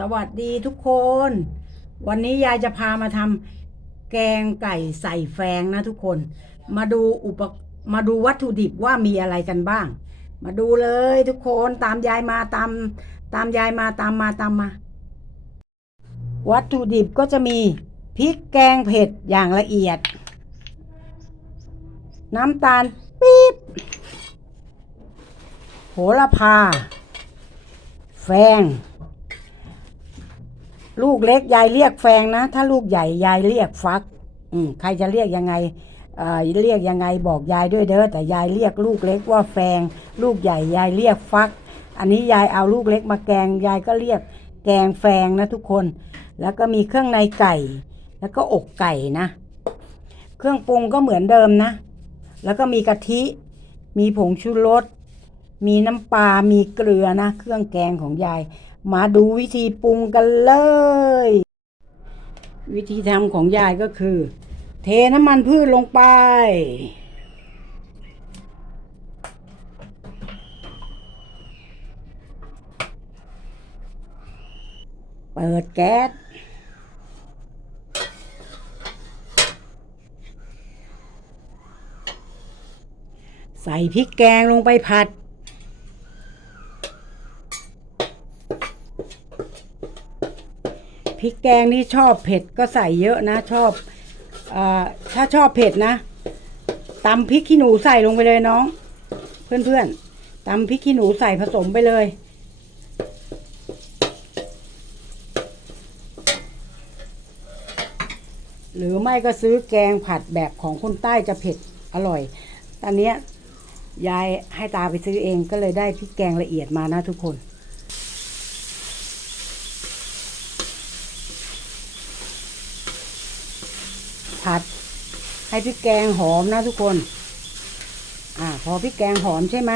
สวัสดีทุกคน วันนี้ยายจะพามาทำแกงไก่ใส่แฟงนะทุกคน มาดูอุปมาดูวัตถุดิบว่ามีอะไรกันบ้าง มาดูเลยทุกคนตามยายมาตาม ตามยายมาตามมาตามมา วัตถุดิบก็จะมีพริกแกงเผ็ดอย่างละเอียด น้ำตาลปี๊บโหระพา แฟง ลูกเล็กยายเรียกแฟงนะ ถ้าลูกใหญ่ยายเรียกฟัก อืมใครจะเรียกยังไงเอ่อเรียกยังไงบอกยายด้วยเด้อแต่ยายเรียกลูกเล็กว่าแฟง ลูกใหญ่ยายเรียกฟัก อันนี้ยายเอาลูกเล็กมาแกงยายก็เรียกแกงแฟงนะทุกคน แล้วก็มีเครื่องในไก่ แล้วก็อกไก่นะ เครื่องปรุงก็เหมือนเดิมนะ แล้วก็มีกะทิ มีผงชูรสมีน้ำปลา มีเกลือนะ เครื่องแกงของยาย มาดูวิธีปรุงกันเลย วิธีทำของยายก็คือ เทน้ำมันพืชลงไป เปิดแก๊สใส่พริกแกงลงไปผัด พริกแกงนี่ชอบเผ็ดก็ใส่เยอะนะ ชอบอถ้าชอบเผ็ดนะตำพริกขี้หนูใส่ลงไปเลยน้อง เพื่อนๆตำพริกขี้หนูใส่ผสมไปเลยหรือไม่ก็ซื้อแกงผัดแบบของคนใต้จะเผ็ดอร่อย ตอนนี้ยายให้ตาไปซื้อเองก็เลยได้พริกแกงละเอียดมานะทุกคน ผัด ให้พริกแกงหอมนะทุกคน อ่า พอพริกแกงหอมใช่ไหม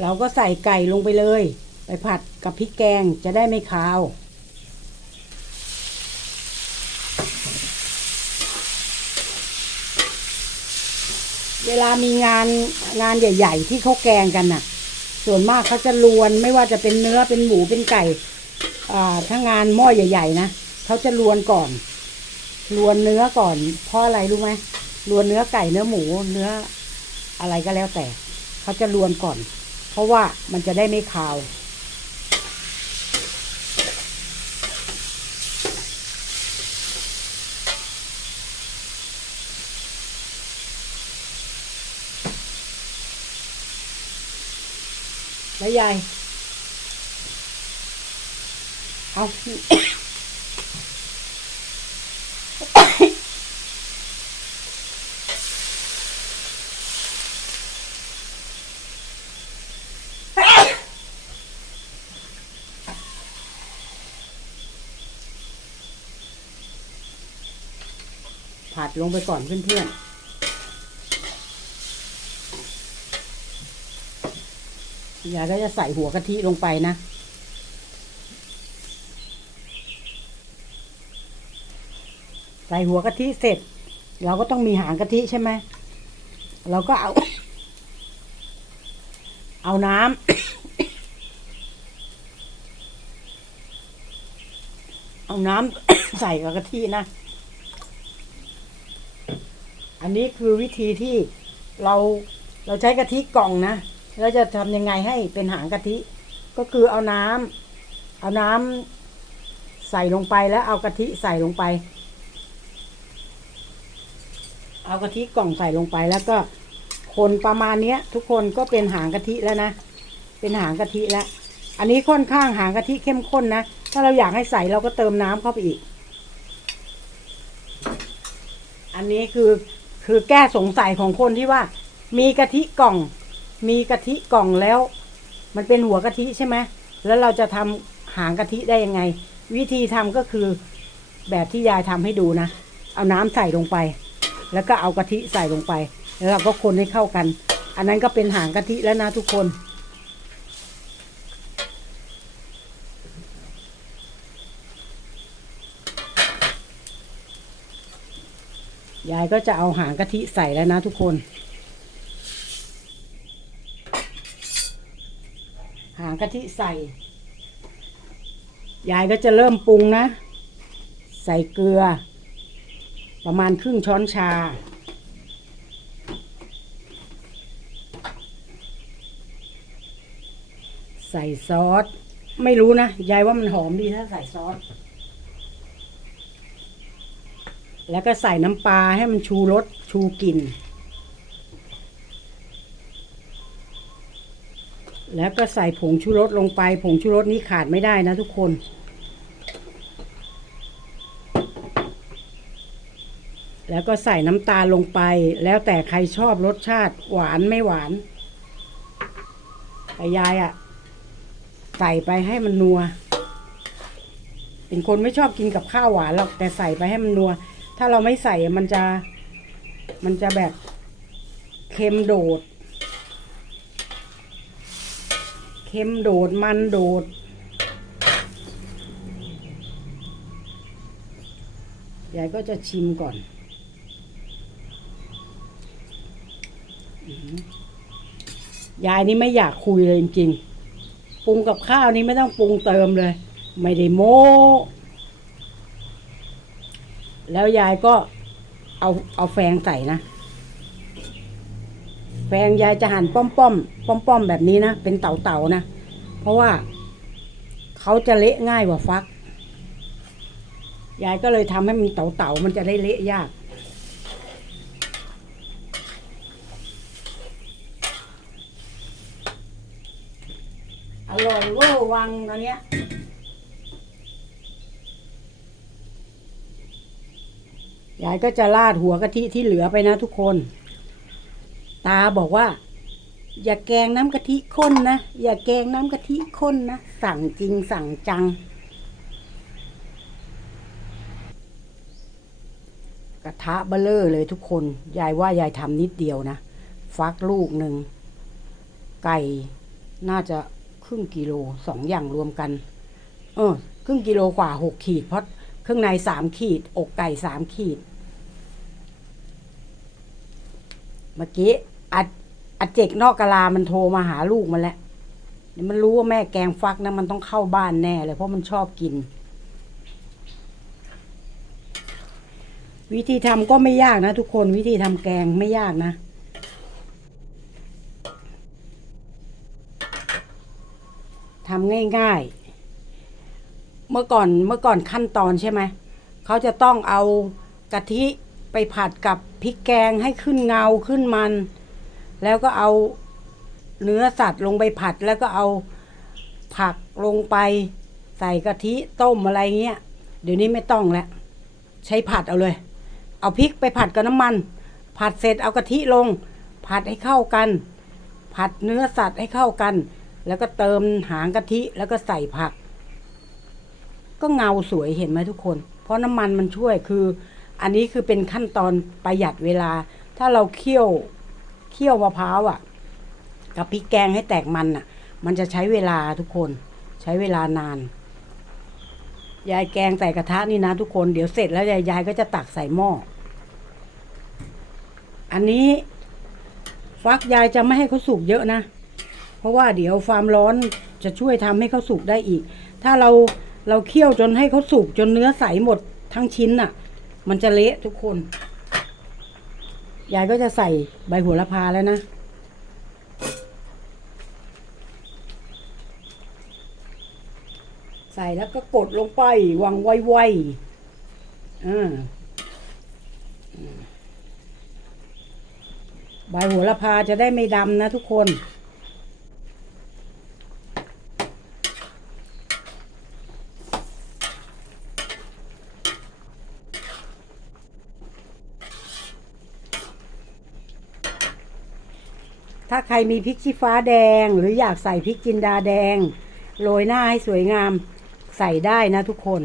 เราก็ใส่ไก่ลงไปเลย ไปผัดกับพริกแกงจะได้ไม่คาว เวลามีงานงานใหญ่ ๆ ที่เขาแกงกันน่ะ ส่วนมากเขาจะลวนไม่ว่าจะเป็นเนื้อเป็นหมูเป็นไก่ อ่าถ้างานหม้อใหญ่ ๆ นะ เขาจะลวนก่อน ลวนเนื้อก่อน เพราะอะไรรู้ไหมลวนเนื้อไก่เนื้อหมู เนื้ออะไรก็แล้วแต่ เขาจะลวนก่อน เพราะว่ามันจะได้ไม่คาวแล้วยายเอา ผัดลงไปก่อนเพื่อนๆยายก็จะใส่หัวกะทิลงไปนะ ใส่หัวกะทิเสร็จ เราก็ต้องมีหางกะทิใช่ไหม เราก็เอา เอาน้ำ เอาน้ำใส่กับกะทินะ อันนี้คือวิธีที่เราเราใช้กะทิกล่องนะแล้วจะทำยังไงให้เป็นหางกะทิ ก็คือเอาน้ำเอาน้ำใส่ลงไปแล้วเอากะทิใส่ลงไป เอากะทิกล่องใส่ลงไปแล้วก็คนประมาณเนี้ย ทุกคนก็เป็นหางกะทิแล้วนะ เป็นหางกะทิแล้ว อันนี้ค่อนข้างหางกะทิเข้มข้นนะ ถ้าเราอยากให้ใส่เราก็เติมน้ำเข้าไปอีก อันนี้คือ คือแก้สงสัยของคนที่ว่า มีกะทิกล่อง มีกะทิกล่องแล้ว มันเป็นหัวกะทิใช่ไหมแล้วเราจะทำหางกะทิได้ยังไง วิธีทำก็คือแบบที่ยายทำให้ดูนะ เอาน้ำใส่ลงไป แล้วก็เอากะทิใส่ลงไป แล้วเราก็คนให้เข้ากัน อันนั้นก็เป็นหางกะทิแล้วนะทุกคน ยายก็จะเอาหางกะทิใส่แล้วนะทุกคน หางกะทิใส่ ยายก็จะเริ่มปรุงนะ ใส่เกลือ ประมาณครึ่งช้อนชา ใส่ซอส ไม่รู้นะ ยายว่ามันหอมดีถ้าใส่ซอส แล้วก็ใส่น้ำปลาให้มันชูรสชูกลิ่น แล้วก็ใส่ผงชูรสลงไป ผงชูรสนี้ขาดไม่ได้นะทุกคน แล้วก็ใส่น้ำตาลลงไป แล้วแต่ใครชอบรสชาติหวานไม่หวานแต่ยายอะ่ะ ใส่ไปให้มันนัวเป็นคนไม่ชอบกินกับข้าวหวานหรอกแต่ใส่ไปให้มันนัว ถ้าเราไม่ใส่มันจะ มันจะแบบเค็มโดด เค็มโดดมันโดด ยายก็จะชิมก่อนอยายนี่ไม่อยากคุยเลยจริงๆปรุงกับข้าวนี่ไม่ต้องปรุงเติมเลย ไม่ได้โม้ แล้วยายก็เอาเอาแฟงใส่นะ แฟงยายจะหั่นป้อมป้อมป้อมป้อมแบบนี้นะ เป็นเต่าเต่านะ เพราะว่าเขาจะเละง่ายกว่าฟัก ยายก็เลยทำให้มันเต่าเต่ามันจะได้เละยากอร่อยเวอร์วังตอนเนี้ย ยายก็จะราดหัวกะทิที่เหลือไปนะทุกคน ตาบอกว่า อย่าแกงน้ำกะทิข้นนะ อย่าแกงน้ำกะทิข้นนะ สั่งจริงสั่งจัง กระทะเบลเลอร์เลยทุกคน ยายว่ายายทำนิดเดียวนะ ฟักลูกหนึ่ง ไก่น่าจะครึ่งกิโลสองอย่างรวมกัน เออครึ่งกิโลกว่าหกขีดเพราะเครื่องในสามขีด อกไก่สามขีด เมื่อกี้อัดอัดเจกนอกกะลามันโทรมาหาลูกมันแล้วเดี๋ยวมันรู้ว่าแม่แกงฟักนะมันต้องเข้าบ้านแน่เลยเพราะมันชอบกิน วิธีทำก็ไม่ยากนะทุกคนวิธีทำแกงไม่ยากนะทำง่ายๆ เมื่อก่อนเมื่อก่อนขั้นตอนใช่ไหม เขาจะต้องเอากะทิ ไปผัดกับพริกแกงให้ขึ้นเงาขึ้นมัน แล้วก็เอาเนื้อสัตว์ลงไปผัดแล้วก็เอาผักลงไป ใส่กะทิต้มอะไรเงี้ย เดี๋ยวนี้ไม่ต้องแล้วใช้ผัดเอาเลย เอาพริกไปผัดกับน้ำมัน ผัดเสร็จเอากะทิลง ผัดให้เข้ากัน ผัดเนื้อสัตว์ให้เข้ากัน แล้วก็เติมหางกะทิแล้วก็ใส่ผัก ก็เงาสวยเห็นไหมทุกคน เพราะน้ำมันมันช่วยคือ อันนี้คือเป็นขั้นตอนประหยัดเวลา ถ้าเราเคี่ยวเคี่ยวมะพร้าวอะ กับพริกแกงให้แตกมันอะ มันจะใช้เวลาทุกคน ใช้เวลานาน ยายแกงใส่กระทะนี่นะทุกคนเดี๋ยวเสร็จแล้วยายยายก็จะตักใส่หม้ออันนี้ฟักยายจะไม่ให้เขาสุกเยอะนะ เพราะว่าเดี๋ยวความร้อนจะช่วยทำให้เขาสุกได้อีก ถ้าเราเราเคี่ยวจนให้เขาสุกจนเนื้อใสหมดทั้งชิ้นน่ะ มันจะเละทุกคน ยายก็จะใส่ใบโหัวละพาแล้วนะใส่แล้วก็กดลงไปวางไวๆอ่าใบหัวละพาจะได้ไม่ดำนะทุกคน ถ้าใครมีพริกชี้ฟ้าแดง หรืออยากใส่พริกจินดาแดง โรยหน้าให้สวยงามใส่ได้นะทุกคน